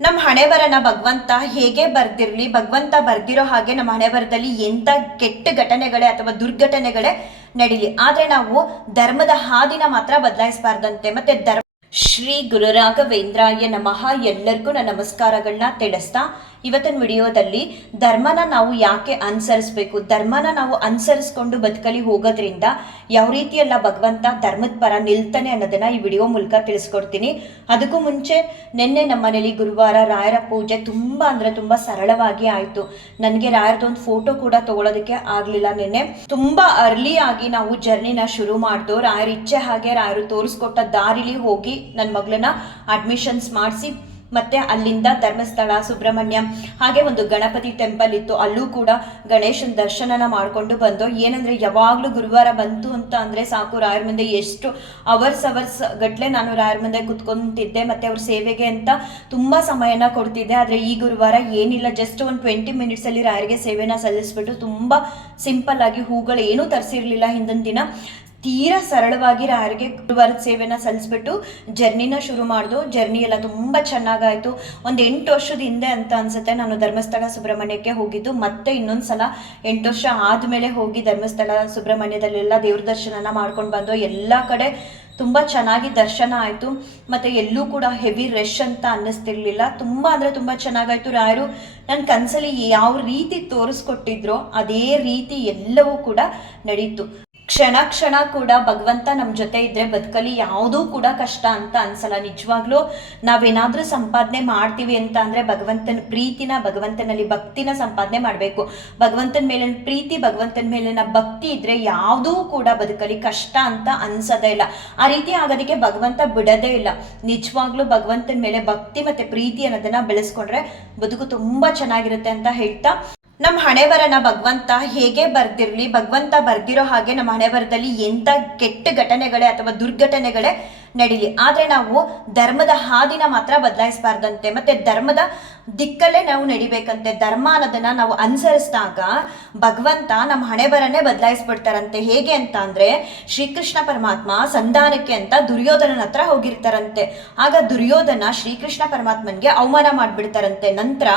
ನಮ್ಮ ಹಣೆ ಭಗವಂತ ಹೇಗೆ ಬರ್ದಿರ್ಲಿ, ಭಗವಂತ ಬರ್ದಿರೋ ಹಾಗೆ ನಮ್ಮ ಹಣೆ ಬರದಲ್ಲಿ ಎಂಥ ಕೆಟ್ಟ ಘಟನೆಗಳೇ ಅಥವಾ ದುರ್ಘಟನೆಗಳೇ ನಡೀಲಿ. ಆದರೆ ನಾವು ಧರ್ಮದ ಹಾದಿನ ಮಾತ್ರ ಬದಲಾಯಿಸಬಾರ್ದಂತೆ, ಮತ್ತೆ ಧರ್ಮ ಶ್ರೀ ಗುರುರಾಘವೇಂದ್ರಾಯ ನಮಃ ಎಲ್ಲರಿಗೂ ನನ್ನ ನಮಸ್ಕಾರಗಳನ್ನ ತಿಳಿಸ್ತಾ ಇವತ್ತಿನ ವಿಡಿಯೋದಲ್ಲಿ ಧರ್ಮನ ನಾವು ಯಾಕೆ ಅನುಸರಿಸ್ಬೇಕು? ಧರ್ಮನ ನಾವು ಅನುಸರಿಸ್ಕೊಂಡು ಬದುಕಲಿ ಹೋಗೋದ್ರಿಂದ ಯಾವ ರೀತಿ ಎಲ್ಲ ಭಗವಂತ ಧರ್ಮದ ಪರ ನಿಲ್ತಾನೆ ಅನ್ನೋದನ್ನ ಈ ವಿಡಿಯೋ ಮೂಲಕ ತಿಳಿಸ್ಕೊಡ್ತೀನಿ. ಅದಕ್ಕೂ ಮುಂಚೆ ನಿನ್ನೆ ನಮ್ಮ ಮನೇಲಿ ಗುರುವಾರ ರಾಯರ ಪೂಜೆ ತುಂಬ ಅಂದ್ರೆ ತುಂಬ ಸರಳವಾಗಿ ಆಯಿತು. ನನಗೆ ರಾಯರದೊಂದು ಫೋಟೋ ಕೂಡ ತಗೊಳ್ಳೋದಕ್ಕೆ ಆಗಲಿಲ್ಲ ನಿನ್ನೆ. ತುಂಬಾ ಅರ್ಲಿ ಆಗಿ ನಾವು ಜರ್ನಿನ ಶುರು ಮಾಡ್ದು ರಾಯರ ಇಚ್ಛೆ ಹಾಗೆ ರಾಯರು ತೋರಿಸ್ಕೊಟ್ಟ ದಾರಿಲಿ ಹೋಗಿ ನನ್ನ ಮಗಳನ್ನ ಅಡ್ಮಿಷನ್ಸ್ ಮಾಡಿಸಿ ಮತ್ತೆ ಅಲ್ಲಿಂದ ಧರ್ಮಸ್ಥಳ, ಸುಬ್ರಹ್ಮಣ್ಯ, ಹಾಗೆ ಒಂದು ಗಣಪತಿ ಟೆಂಪಲ್ ಇತ್ತು. ಅಲ್ಲೂ ಕೂಡ ಗಣೇಶನ ದರ್ಶನನ ಮಾಡ್ಕೊಂಡು ಬಂದು, ಏನಂದ್ರೆ ಯಾವಾಗಲೂ ಗುರುವಾರ ಬಂತು ಅಂತ ಅಂದ್ರೆ ಸಾಕು, ರಾಯರ ಮುಂದೆ ಎಷ್ಟು ಅವರ್ಸ್ ಅವರ್ಸ್ ಗಟ್ಲೆ ನಾನು ರಾಯರ ಮುಂದೆ ಕುತ್ಕೊಂತಿದ್ದೆ, ಮತ್ತೆ ಅವ್ರ ಸೇವೆಗೆ ಅಂತ ತುಂಬಾ ಸಮಯನ ಕೊಡ್ತಿದ್ದೆ. ಆದ್ರೆ ಈ ಗುರುವಾರ ಏನಿಲ್ಲ ಜಸ್ಟ್ ಒಂದು ಟ್ವೆಂಟಿ ಮಿನಿಟ್ಸ್ ಅಲ್ಲಿ ರಾಯರಿಗೆ ಸೇವೆನ ಸಲ್ಲಿಸ್ಬಿಟ್ಟು ತುಂಬಾ ಸಿಂಪಲ್ ಆಗಿ ಹೂಗಳು ಏನೂ ತರಿಸಿರ್ಲಿಲ್ಲ ಹಿಂದಿನ ದಿನ. ತೀರಾ ಸರಳವಾಗಿ ರಾಯರಿಗೆ ಗುರುವಾರದ ಸೇವೆನ ಸಲ್ಲಿಸ್ಬಿಟ್ಟು ಜರ್ನಿನ ಶುರು ಮಾಡಿದ್ರು ಜರ್ನಿ ಎಲ್ಲ ತುಂಬ ಚೆನ್ನಾಗಾಯಿತು. ಒಂದು ಎಂಟು ವರ್ಷದ ಹಿಂದೆ ಅಂತ ಅನ್ಸುತ್ತೆ. ನಾನು ಧರ್ಮಸ್ಥಳ ಸುಬ್ರಹ್ಮಣ್ಯಕ್ಕೆ ಹೋಗಿದ್ದು, ಮತ್ತೆ ಇನ್ನೊಂದು ಸಲ ಎಂಟು ವರ್ಷ ಆದಮೇಲೆ ಹೋಗಿ ಧರ್ಮಸ್ಥಳ ಸುಬ್ರಹ್ಮಣ್ಯದಲ್ಲೆಲ್ಲ ದೇವ್ರ ದರ್ಶನನ ಮಾಡ್ಕೊಂಡು ಬಂದು, ಎಲ್ಲ ಕಡೆ ತುಂಬ ಚೆನ್ನಾಗಿ ದರ್ಶನ ಆಯಿತು. ಮತ್ತು ಎಲ್ಲೂ ಕೂಡ ಹೆವಿ ರಶ್ ಅಂತ ಅನ್ನಿಸ್ತಿರ್ಲಿಲ್ಲ. ತುಂಬ ಅಂದರೆ ತುಂಬ ಚೆನ್ನಾಗಾಯಿತು ರಾಯರು. ನನ್ನ ಕನಸಲ್ಲಿ ಯಾವ ರೀತಿ ತೋರಿಸ್ಕೊಟ್ಟಿದ್ರೋ, ಅದೇ ರೀತಿ ಎಲ್ಲವೂ ಕೂಡ ನಡೀತು. ಕ್ಷಣ ಕ್ಷಣ ಕೂಡ ಭಗವಂತ ನಮ್ಮ ಜೊತೆ ಇದ್ರೆ ಬದುಕಲಿ ಯಾವುದೂ ಕೂಡ ಕಷ್ಟ ಅಂತ ಅನ್ಸಲ್ಲ. ನಿಜವಾಗ್ಲೂ ನಾವೇನಾದರೂ ಸಂಪಾದನೆ ಮಾಡ್ತೀವಿ ಅಂತ ಅಂದರೆ ಭಗವಂತನ ಪ್ರೀತಿನ, ಭಗವಂತನಲ್ಲಿ ಭಕ್ತಿನ ಸಂಪಾದನೆ ಮಾಡಬೇಕು. ಭಗವಂತನ ಮೇಲಿನ ಪ್ರೀತಿ, ಭಗವಂತನ ಮೇಲಿನ ಭಕ್ತಿ ಇದ್ರೆ ಯಾವುದೂ ಕೂಡ ಬದುಕಲಿ ಕಷ್ಟ ಅಂತ ಅನ್ಸೋದೇ ಇಲ್ಲ. ಆ ರೀತಿ ಆಗೋದಕ್ಕೆ ಭಗವಂತ ಬಿಡೋದೇ ಇಲ್ಲ. ನಿಜವಾಗ್ಲೂ ಭಗವಂತನ ಮೇಲೆ ಭಕ್ತಿ ಮತ್ತೆ ಪ್ರೀತಿ ಅನ್ನೋದನ್ನ ಬೆಳೆಸ್ಕೊಂಡ್ರೆ ಬದುಕು ತುಂಬಾ ಚೆನ್ನಾಗಿರುತ್ತೆ ಅಂತ ಹೇಳ್ತಾ ನಮ್ಮ ಹಣೆ ಭಗವಂತ ಹೇಗೆ ಬರ್ದಿರ್ಲಿ, ಭಗವಂತ ಬರ್ದಿರೋ ಹಾಗೆ ನಮ್ಮ ಹಣೆ ಬರದಲ್ಲಿ ಎಂಥ ಕೆಟ್ಟ ಘಟನೆಗಳೇ ಅಥವಾ ದುರ್ಘಟನೆಗಳೇ ನಡೀಲಿ. ಆದರೆ ನಾವು ಧರ್ಮದ ಹಾದಿನ ಮಾತ್ರ ಬದಲಾಯಿಸಬಾರ್ದಂತೆ, ಮತ್ತೆ ಧರ್ಮದ ದಿಕ್ಕಲ್ಲೇ ನಾವು ನಡಿಬೇಕಂತೆ. ಧರ್ಮ ಅನ್ನೋದನ್ನು ನಾವು ಅನುಸರಿಸಿದಾಗ ಭಗವಂತ ನಮ್ಮ ಹಣೆ ಬರನ್ನೇ ಬದಲಾಯಿಸ್ಬಿಡ್ತಾರಂತೆ. ಹೇಗೆ ಅಂತ ಅಂದರೆ, ಶ್ರೀಕೃಷ್ಣ ಪರಮಾತ್ಮ ಸಂಧಾನಕ್ಕೆ ಅಂತ ದುರ್ಯೋಧನನ ಹತ್ರ ಹೋಗಿರ್ತಾರಂತೆ. ಆಗ ದುರ್ಯೋಧನ ಶ್ರೀಕೃಷ್ಣ ಪರಮಾತ್ಮನ್ಗೆ ಅವಮಾನ ಮಾಡ್ಬಿಡ್ತಾರಂತೆ. ನಂತರ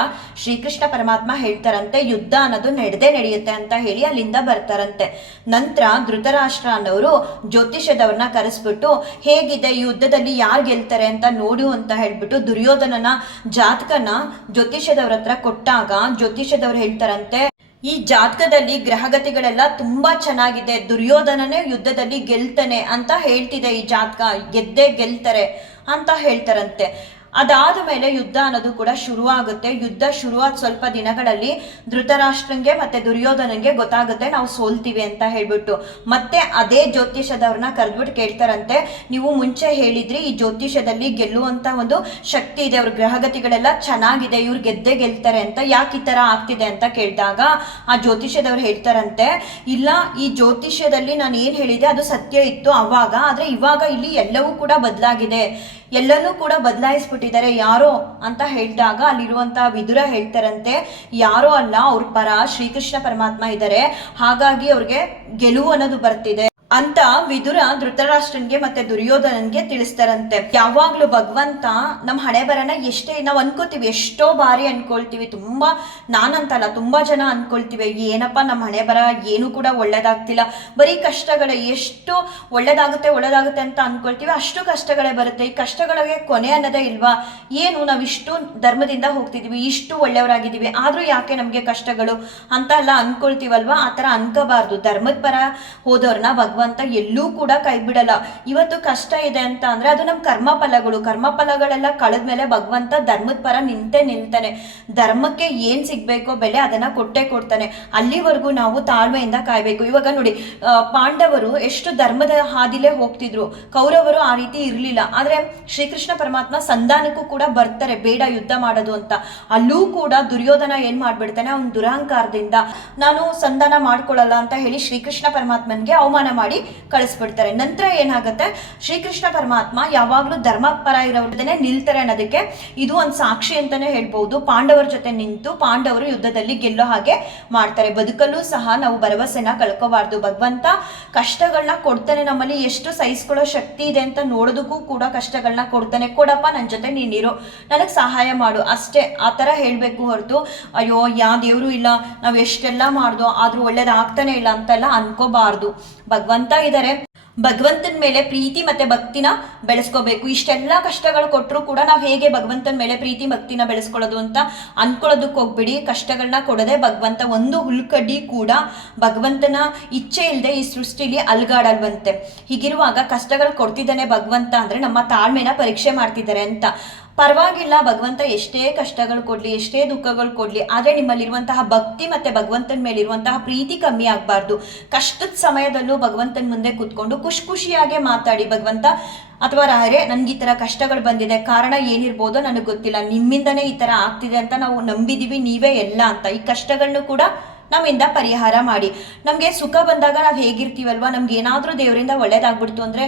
ಶ್ರೀಕೃಷ್ಣ ಪರಮಾತ್ಮ ಹೇಳ್ತಾರಂತೆ, ಯುದ್ಧ ಅನ್ನೋದು ನಡೆದೇ ನಡೆಯುತ್ತೆ ಅಂತ ಹೇಳಿ ಅಲ್ಲಿಂದ ಬರ್ತಾರಂತೆ. ನಂತರ ಧೃತರಾಷ್ಟ್ರ ಅನ್ನೋರು ಜ್ಯೋತಿಷ್ಯದವ್ರನ್ನ ಕರೆಸ್ಬಿಟ್ಟು, ಹೇಗಿದೆ ಯುದ್ಧದಲ್ಲಿ ಯಾರು ಗೆಲ್ತಾರೆ ಅಂತ ನೋಡು ಅಂತ ಹೇಳ್ಬಿಟ್ಟು ದುರ್ಯೋಧನನ ಜಾತಕನ ಜ್ಯೋತಿಷ್ಯದವ್ರ ಹತ್ರ ಕೊಟ್ಟಾಗ ಜ್ಯೋತಿಷ್ಯದವ್ರು ಹೇಳ್ತಾರಂತೆ, ಈ ಜಾತಕದಲ್ಲಿ ಗ್ರಹಗತಿಗಳೆಲ್ಲ ತುಂಬಾ ಚೆನ್ನಾಗಿದೆ, ದುರ್ಯೋಧನನೇ ಯುದ್ಧದಲ್ಲಿ ಗೆಲ್ತಾನೆ ಅಂತ ಹೇಳ್ತಿದೆ ಈ ಜಾತಕ, ಗೆದ್ದೇ ಗೆಲ್ತಾರೆ ಅಂತ ಹೇಳ್ತಾರಂತೆ. ಅದಾದ ಮೇಲೆ ಯುದ್ಧ ಅನ್ನೋದು ಕೂಡ ಶುರುವಾಗುತ್ತೆ. ಯುದ್ಧ ಶುರುವಾದ ಸ್ವಲ್ಪ ದಿನಗಳಲ್ಲಿ ಧೃತರಾಷ್ಟ್ರಂಗೆ ಮತ್ತೆ ದುರ್ಯೋಧನಂಗೆ ಗೊತ್ತಾಗುತ್ತೆ ನಾವು ಸೋಲ್ತೀವಿ ಅಂತ ಹೇಳ್ಬಿಟ್ಟು. ಮತ್ತೆ ಅದೇ ಜ್ಯೋತಿಷದವ್ರನ್ನ ಕರೆದ್ಬಿಟ್ಟು ಕೇಳ್ತಾರಂತೆ, ನೀವು ಮುಂಚೆ ಹೇಳಿದ್ರಿ ಈ ಜ್ಯೋತಿಷದಲ್ಲಿ ಗೆಲ್ಲುವಂತ ಒಂದು ಶಕ್ತಿ ಇದೆ, ಅವ್ರ ಗ್ರಹಗತಿಗಳೆಲ್ಲ ಚೆನ್ನಾಗಿದೆ, ಇವ್ರು ಗೆದ್ದೆ ಗೆಲ್ತಾರೆ ಅಂತ ಯಾಕೆ ಈ ತರ ಆಗ್ತಿದೆ ಅಂತ ಕೇಳಿದಾಗ ಆ ಜ್ಯೋತಿಷ್ಯದವ್ರು ಹೇಳ್ತಾರಂತೆ, ಇಲ್ಲ, ಈ ಜ್ಯೋತಿಷ್ಯದಲ್ಲಿ ನಾನು ಏನು ಹೇಳಿದೆ ಅದು ಸತ್ಯ ಇತ್ತು ಅವಾಗ, ಆದ್ರೆ ಇವಾಗ ಇಲ್ಲಿ ಎಲ್ಲವೂ ಕೂಡ ಬದಲಾಗಿದೆ. ಎಲ್ಲನೂ ಕೂಡ ಬದಲಾಯಿಸ್ಬಿಟ್ಟಿದ್ದಾರೆ. ಯಾರೋ ಅಂತ ಹೇಳಿದಾಗ ಅಲ್ಲಿರುವಂತ ವಿದುರ ಹೇಳ್ತಾರಂತೆ, ಯಾರೋ ಅಲ್ಲ, ಅವ್ರ ಪರ ಶ್ರೀಕೃಷ್ಣ ಪರಮಾತ್ಮ ಇದ್ದಾರೆ. ಹಾಗಾಗಿ ಅವ್ರಿಗೆ ಗೆಲುವು ಅನ್ನೋದು ಬರ್ತಿದೆ. ಅಂತ ವಿದುರ ಧೃತರಾಷ್ಟ್ರನ್ಗೆ ಮತ್ತೆ ದುರ್ಯೋಧನನ್ಗೆ ತಿಳಿಸ್ತಾರಂತೆ. ಯಾವಾಗ್ಲೂ ಭಗವಂತ ನಮ್ಮ ಹಣೆ ಬರನ ಎಷ್ಟೇ ನಾವು ಅನ್ಕೋತೀವಿ, ಎಷ್ಟೋ ಬಾರಿ ಅನ್ಕೊಳ್ತೀವಿ. ತುಂಬಾ ನಾನಂತಲ್ಲ, ತುಂಬಾ ಜನ ಅನ್ಕೊಳ್ತೀವಿ. ಏನಪ್ಪ ನಮ್ಮ ಹಣೆ ಬರ ಏನು ಕೂಡ ಒಳ್ಳೇದಾಗ್ತಿಲ್ಲ. ಬರೀ ಕಷ್ಟಗಳೇ, ಎಷ್ಟು ಒಳ್ಳೇದಾಗುತ್ತೆ ಒಳ್ಳೇದಾಗುತ್ತೆ ಅಂತ ಅನ್ಕೊಳ್ತೀವಿ. ಅಷ್ಟು ಕಷ್ಟಗಳೇ ಬರುತ್ತೆ. ಈ ಕಷ್ಟಗಳಿಗೆ ಕೊನೆ ಅನ್ನೋದೇ ಇಲ್ವಾ? ಏನು ನಾವು ಇಷ್ಟು ಧರ್ಮದಿಂದ ಹೋಗ್ತಿದೀವಿ, ಇಷ್ಟು ಒಳ್ಳೆಯವರಾಗಿದ್ದೀವಿ ಆದ್ರೂ ಯಾಕೆ ನಮಗೆ ಕಷ್ಟಗಳು? ಅಂತ ಎಲ್ಲ ಅನ್ಕೊಳ್ತೀವಲ್ವಾ? ಆ ಅನ್ಕೋಬಾರ್ದು. ಧರ್ಮದ ಪರ ಹೋದವ್ರನ್ನ ಭಗವಂತ ಎಲ್ಲೂ ಕೂಡ ಕೈ ಬಿಡಲ್ಲ. ಇವತ್ತು ಕಷ್ಟ ಇದೆ ಅಂತ ಅಂದ್ರೆ ಅದು ನಮ್ಮ ಕರ್ಮ ಫಲಗಳು ಕರ್ಮ ಫಲಗಳೆಲ್ಲ ಕಳೆದ್ಮೇಲೆ ಭಗವಂತ ಧರ್ಮದ ಪರ ನಿಂತೆ ನಿಲ್ತಾನೆ. ಧರ್ಮಕ್ಕೆ ಏನ್ ಸಿಗ್ಬೇಕೋ ಬೆಲೆ ಅದನ್ನ ಕೊಟ್ಟೆ ಕೊಡ್ತಾನೆ. ಅಲ್ಲಿವರೆಗೂ ನಾವು ತಾಳ್ಮೆಯಿಂದ ಕಾಯ್ಬೇಕು. ಇವಾಗ ನೋಡಿ ಪಾಂಡವರು ಎಷ್ಟು ಧರ್ಮದ ಹಾದಿಲೇ ಹೋಗ್ತಿದ್ರು. ಕೌರವರು ಆ ರೀತಿ ಇರಲಿಲ್ಲ. ಆದ್ರೆ ಶ್ರೀಕೃಷ್ಣ ಪರಮಾತ್ಮ ಸಂಧಾನಕ್ಕೂ ಕೂಡ ಬರ್ತಾರೆ ಬೇಡ ಯುದ್ಧ ಮಾಡೋದು ಅಂತ. ಅಲ್ಲೂ ಕೂಡ ದುರ್ಯೋಧನ ಏನ್ ಮಾಡ್ಬಿಡ್ತಾನೆ? ಅವ್ನ ದುರಹಂಕಾರದಿಂದ, ನಾನು ಸಂಧಾನ ಮಾಡ್ಕೊಳ್ಳಲ್ಲ ಅಂತ ಹೇಳಿ ಶ್ರೀಕೃಷ್ಣ ಪರಮಾತ್ಮನ್ಗೆ ಅವಮಾನ ಮಾಡಿ ಮಾಡಿ ಕಳಿಸ್ಬಿಡ್ತಾರೆ. ನಂತರ ಏನಾಗುತ್ತೆ? ಶ್ರೀಕೃಷ್ಣ ಪರಮಾತ್ಮ ಯಾವಾಗಲೂ ಧರ್ಮ ಪರ ಇರೋದನ್ನೇ ನಿಲ್ತಾರೆ ಅನ್ನೋದಕ್ಕೆ ಇದು ಒಂದು ಸಾಕ್ಷಿ ಅಂತಾನೆ ಹೇಳ್ಬೋದು. ಪಾಂಡವರ ಜೊತೆ ನಿಂತು ಪಾಂಡವರು ಯುದ್ಧದಲ್ಲಿ ಗೆಲ್ಲೋ ಹಾಗೆ ಮಾಡ್ತಾರೆ. ಬದುಕಲ್ಲೂ ಸಹ ನಾವು ಭರವಸೆನ ಕಳ್ಕೋಬಾರ್ದು. ಭಗವಂತ ಕಷ್ಟಗಳನ್ನ ಕೊಡ್ತಾನೆ ನಮ್ಮಲ್ಲಿ. ಎಷ್ಟು ಸಹಿಸ್ಕೊಳ್ಳೋ ಶಕ್ತಿ ಇದೆ ಅಂತ ನೋಡೋದಕ್ಕೂ ಕೂಡ ಕಷ್ಟಗಳನ್ನ ಕೊಡ್ತಾನೆ. ಕೊಡಪ್ಪ ನನ್ನ ಜೊತೆ ನೀನಿರು. ನನಗೆ ಸಹಾಯ ಮಾಡು. ಅಷ್ಟೇ. ಆ ಥರ ಹೇಳಬೇಕು ಹೊರತು, ಅಯ್ಯೋ, ಯಾ ದೇವರು ಇಲ್ಲ. ನಾವು ಎಷ್ಟೆಲ್ಲ ಮಾಡ್ದೋ ಆದ್ರೂ ಒಳ್ಳೇದಾಗ್ತಾನೆ ಇಲ್ಲ ಅಂತೆಲ್ಲ ಅನ್ಕೋಬಾರ್ದು. ಭಗವಂತ ಇದ್ದಾರೆ ಭಗವಂತನ ಮೇಲೆ ಪ್ರೀತಿ ಮತ್ತೆ ಭಕ್ತಿನ ಬೆಳೆಸ್ಕೋಬೇಕು. ಇಷ್ಟೆಲ್ಲ ಕಷ್ಟಗಳು ಕೊಟ್ಟರು ಕೂಡ ನಾವು ಹೇಗೆ ಭಗವಂತನ ಮೇಲೆ ಪ್ರೀತಿ, ಭಕ್ತಿನ ಬೆಳೆಸ್ಕೊಳ್ಳೋದು ಅಂತ ಅನ್ಕೊಳ್ಳೋದಕ್ಕೆ ಹೋಗ್ಬಿಡಿ. ಕಷ್ಟಗಳನ್ನ ಕೊಡದೆ ಭಗವಂತ ಒಂದು ಹುಲ್ಕಡ್ಡಿ ಕೂಡ ಭಗವಂತನ ಇಚ್ಛೆ ಇಲ್ಲದೆ ಈ ಸೃಷ್ಟಿಲಿ ಅಲ್ಗಾಡಲ್ವಂತೆ. ಹೀಗಿರುವಾಗ ಕಷ್ಟಗಳು ಕೊಡ್ತಿದ್ದಾನೆ ಭಗವಂತ ಅಂದ್ರೆ ನಮ್ಮ ತಾಳ್ಮೆನ ಪರೀಕ್ಷೆ ಮಾಡ್ತಿದ್ದಾರೆ ಅಂತ. ಪರವಾಗಿಲ್ಲ, ಭಗವಂತ ಎಷ್ಟೇ ಕಷ್ಟಗಳು ಕೊಡಲಿ, ಎಷ್ಟೇ ದುಃಖಗಳು ಕೊಡಲಿ, ಆದರೆ ನಿಮ್ಮಲ್ಲಿರುವಂತಹ ಭಕ್ತಿ ಮತ್ತೆ ಭಗವಂತನ ಮೇಲಿರುವಂತಹ ಪ್ರೀತಿ ಕಮ್ಮಿ ಆಗಬಾರ್ದು. ಕಷ್ಟದ ಸಮಯದಲ್ಲೂ ಭಗವಂತನ ಮುಂದೆ ಕೂತ್ಕೊಂಡು ಖುಷಿ ಖುಷಿಯಾಗೆ ಮಾತಾಡಿ, ಭಗವಂತ. ಅಥವಾ ರಾಯರೇ, ನನಗೆ ಈ ಥರ ಕಷ್ಟಗಳು ಬಂದಿದೆ, ಕಾರಣ ಏನಿರ್ಬೋದು ನನಗೆ ಗೊತ್ತಿಲ್ಲ, ನಿಮ್ಮಿಂದನೇ ಈ ಥರ ಆಗ್ತಿದೆ ಅಂತ ನಾವು ನಂಬಿದೀವಿ, ನೀವೇ ಎಲ್ಲ ಅಂತ. ಈ ಕಷ್ಟಗಳನ್ನು ಕೂಡ ನಮ್ಮಿಂದ ಪರಿಹಾರ ಮಾಡಿ. ನಮಗೆ ಸುಖ ಬಂದಾಗ ನಾವು ಹೇಗಿರ್ತೀವಲ್ವ? ನಮ್ಗೆ ಏನಾದರೂ ದೇವರಿಂದ ಒಳ್ಳೇದಾಗ್ಬಿಡ್ತು ಅಂದರೆ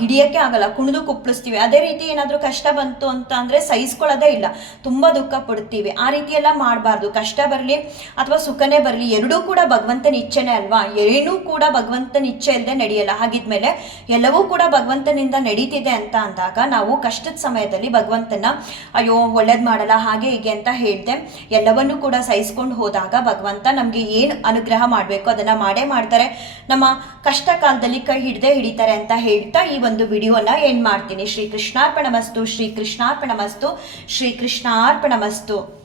ಹಿಡಿಯೋಕ್ಕೆ ಆಗಲ್ಲ, ಕುಣಿದು ಕುಪ್ಪಳಿಸ್ತೀವಿ. ಅದೇ ರೀತಿ ಏನಾದರೂ ಕಷ್ಟ ಬಂತು ಅಂತ ಅಂದರೆ ಸಹಿಸ್ಕೊಳ್ಳೋದೇ ಇಲ್ಲ. ತುಂಬ ದುಃಖ ಪಡ್ತೀವಿ. ಆ ರೀತಿ ಎಲ್ಲ ಮಾಡಬಾರ್ದು. ಕಷ್ಟ ಬರಲಿ ಅಥವಾ ಸುಖನೇ ಬರಲಿ, ಎರಡೂ ಕೂಡ ಭಗವಂತನ ಇಚ್ಛೆನೇ ಅಲ್ವಾ? ಏನೂ ಕೂಡ ಭಗವಂತನ ಇಚ್ಛೆ ಇಲ್ಲದೆ ನಡೆಯಲ್ಲ. ಹಾಗಿದ್ಮೇಲೆ ಎಲ್ಲವೂ ಕೂಡ ಭಗವಂತನಿಂದ ನಡೀತಿದೆ ಅಂತ ಅಂದಾಗ ನಾವು ಕಷ್ಟದ ಸಮಯದಲ್ಲಿ ಭಗವಂತನ, ಅಯ್ಯೋ, ಒಳ್ಳೇದು ಮಾಡಲ್ಲ, ಹಾಗೆ ಹೀಗೆ ಅಂತ ಹೇಳ್ದೆ, ಎಲ್ಲವನ್ನೂ ಕೂಡ ಸಹಿಸ್ಕೊಂಡು ಹೋದಾಗ ಭಗವಂತ ನಮಗೆ ಏನು ಅನುಗ್ರಹ ಮಾಡಬೇಕು ಅದನ್ನ ಮಾಡೇ ಮಾಡ್ತಾರೆ. ನಮ್ಮ ಕಷ್ಟ ಕಾಲದಲ್ಲಿ ಕೈ ಹಿಡ್ದೆ ಹಿಡಿತಾರೆ ಅಂತ ಹೇಳ್ತಾ ಈ ಒಂದು ವಿಡಿಯೋನ ಏನ್ ಮಾಡ್ತೀನಿ. ಶ್ರೀ ಕೃಷ್ಣಾರ್ಪಣ ಮಸ್ತು ಶ್ರೀ ಕೃಷ್ಣಾರ್ಪಣ ಮಸ್ತು ಶ್ರೀ ಕೃಷ್ಣಾರ್ಪಣ ಮಸ್ತು